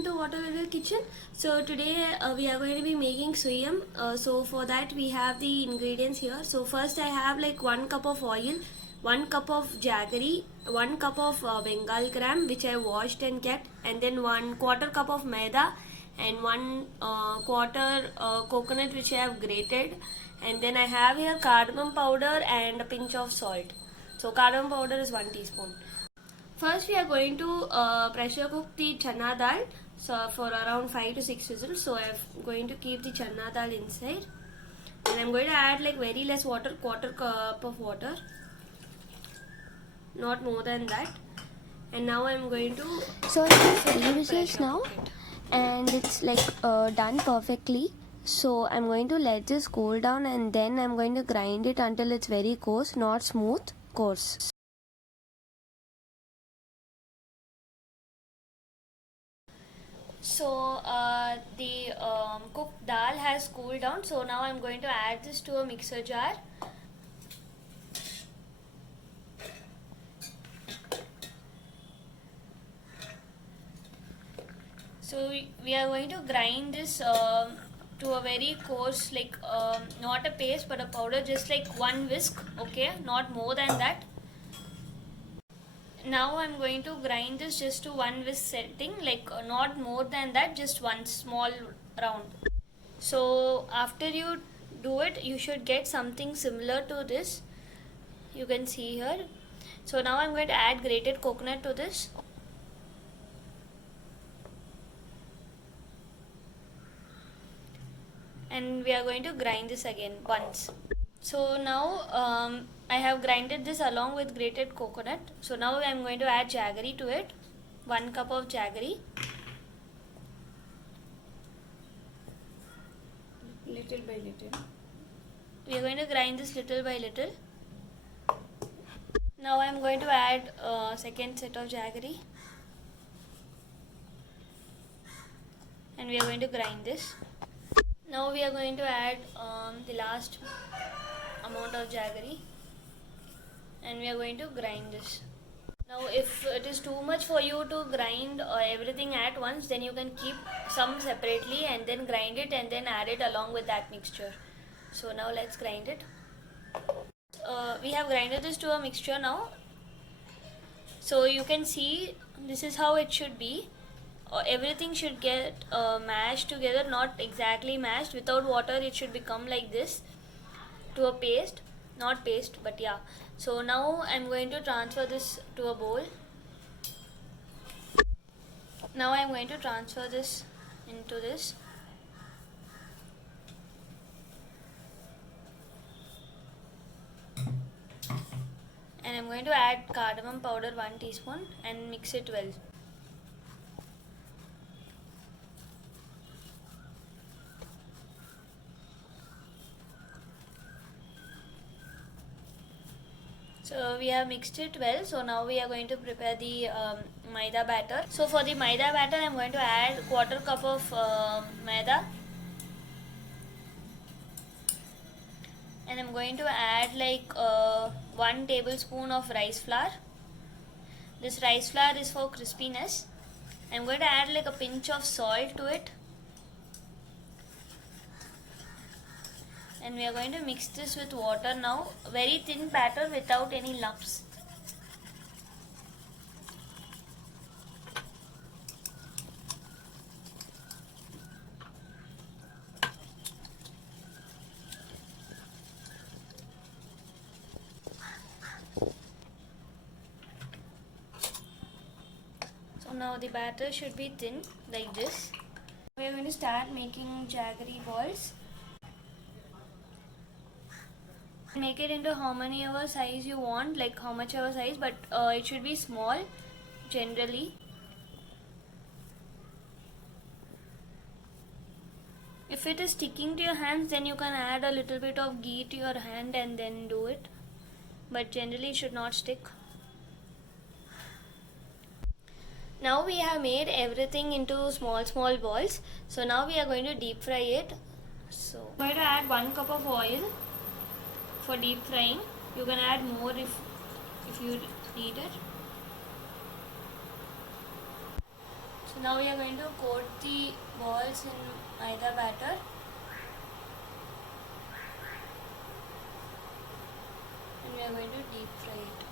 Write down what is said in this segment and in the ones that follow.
welcome to Water Little Kitchen. So today we are going to be making suyam. So for that we have the ingredients here. So first I have like 1 cup of oil, 1 cup of jaggery, 1 cup of Bengal gram which I washed and kept, and then 1/4 cup of maida and 1/4 coconut which I have grated, and then I have here cardamom powder and a pinch of salt. So cardamom powder is 1 teaspoon. First, we are going to pressure cook the chana dal for around 5 to 6 whistles. So I'm going to keep the chana dal inside, and I'm going to add like very less water, 1/4 cup of water, not more than that. And now I'm going to So it is 3 whistles now, and it's like done perfectly. So I'm going to let this cool down, and then I'm going to grind it until it's very coarse, not smooth, coarse. So the cooked dal has cooled down. So now I'm going to add this to a mixer jar. So we are going to grind this to a very coarse, like not a paste but a powder, just like 1 whisk, okay, not more than that. Now I'm going to grind this just to 1 whisk setting, like not more than that, just 1 small round. So after you do it, you should get something similar to this. You can see here. So now I'm going to add grated coconut to this. And we are going to grind this again once. So now I have grinded this along with grated coconut. So now I am going to add jaggery to it. 1 cup of jaggery. Little by little. We are going to grind this little by little. Now I am going to add second set of jaggery. And we are going to grind this. Now we are going to add the last amount of jaggery, and we are going to grind this. Now if it is too much for you to grind everything at once, then you can keep some separately and then grind it and then add it along with that mixture. So now let's grind it. We have grinded this to a mixture now. So you can see this is how it should be. Everything should get mashed together, not exactly mashed. Without water it should become like this, to a paste, not paste but yeah. So now I'm going to transfer this to a bowl. Now I'm going to transfer this into this. And I'm going to add cardamom powder 1 teaspoon and mix it well. So we have mixed it well. So now we are going to prepare the maida batter. So for the maida batter, I am going to add 1/4 cup of maida, and I am going to add like 1 tablespoon of rice flour. This rice flour is for crispiness. I am going to add like a pinch of salt to it. And we are going to mix this with water now. Very thin batter without any lumps. So now the batter should be thin like this. We are going to start making jaggery balls. Make it into how many ever size you want, like how much ever size, but it should be small generally. If it is sticking to your hands, then you can add a little bit of ghee to your hand and then do it, but generally it should not stick. Now we have made everything into small balls. So now we are going to deep fry it. So I'm going to add 1 cup of oil for deep frying. You can add more if you need it. So now we are going to coat the balls in maida batter. And we are going to deep fry it.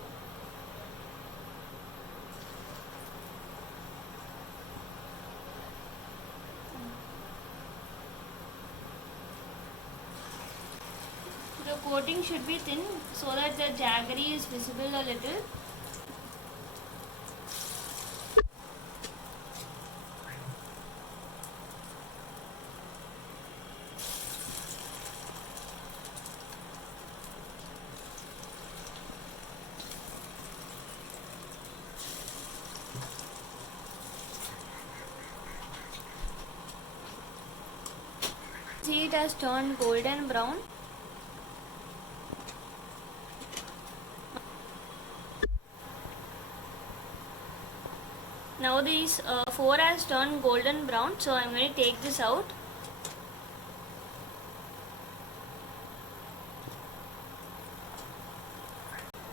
The coating should be thin so that the jaggery is visible a little. See, it has turned golden brown. Now these 4 has turned golden brown, so I am going to take this out.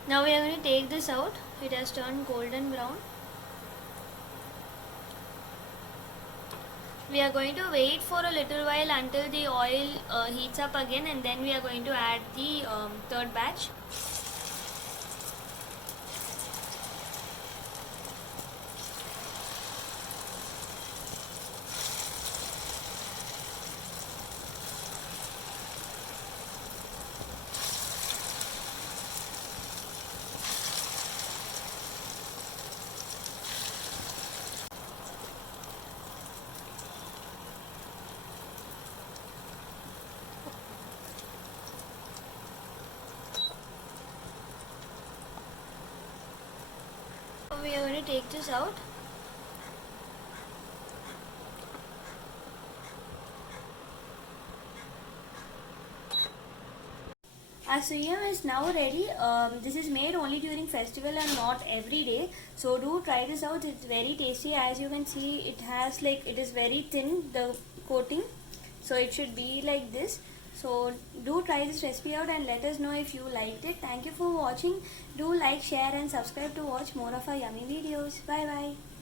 Now we are going to take this out. It has turned golden brown. We are going to wait for a little while until the oil heats up again, and then we are going to add the third batch. We are going to take this out. Our suyam is now ready. This is made only during festival and not every day. So do try this out. It's very tasty. As you can see, it has it is very thin, the coating. So it should be like this. So do try this recipe out and let us know if you liked it. Thank you for watching. Do like, share and subscribe to watch more of our yummy videos. Bye bye.